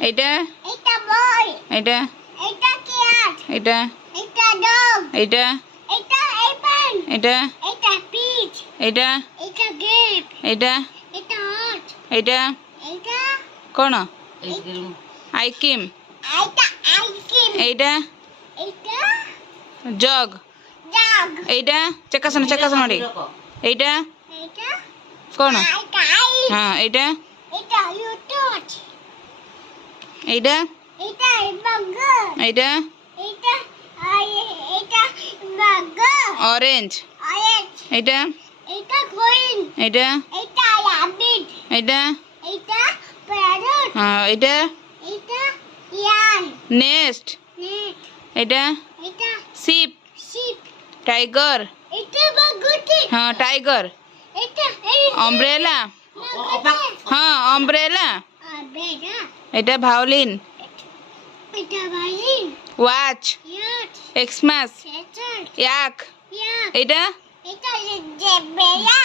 এটা এটা বই এটা এটা ক্যাট এটা এটা ডগ এটা এটা এপেল এটা এটা পিচ এটা এটা গেট এটা এটা হট এটা এটা কোন এটা আইকিম এটা আইসক্রিম এইটা এটা জগ ডগ এইটা চেকাছ মারি এইটা এটা কোন এটা আই হ্যাঁ এইটা এটা ইউ টাচ এইটা এটা বার্গার এইটা এটা এটা বার্গার অরেঞ্জ অরেঞ্জ এইটা এটা গ্রিন এইটা এটা রাবিট এইটা এটা প্যারট হ্যাঁ এইটা এটা ইয়ান নেস্ট নেট এইটা এটা শিপ শিপ টাইগার এটা বাগুটি হ্যাঁ টাইগার এটা অমব্রেলা হ্যাঁ অমব্রেলা বেটা এটা ভায়োলিন এটা ভাইলিন ওয়াচ ইয়াট এক্সমাস সেটার ইয়াক ইয়া এইটা এটা যে বেলা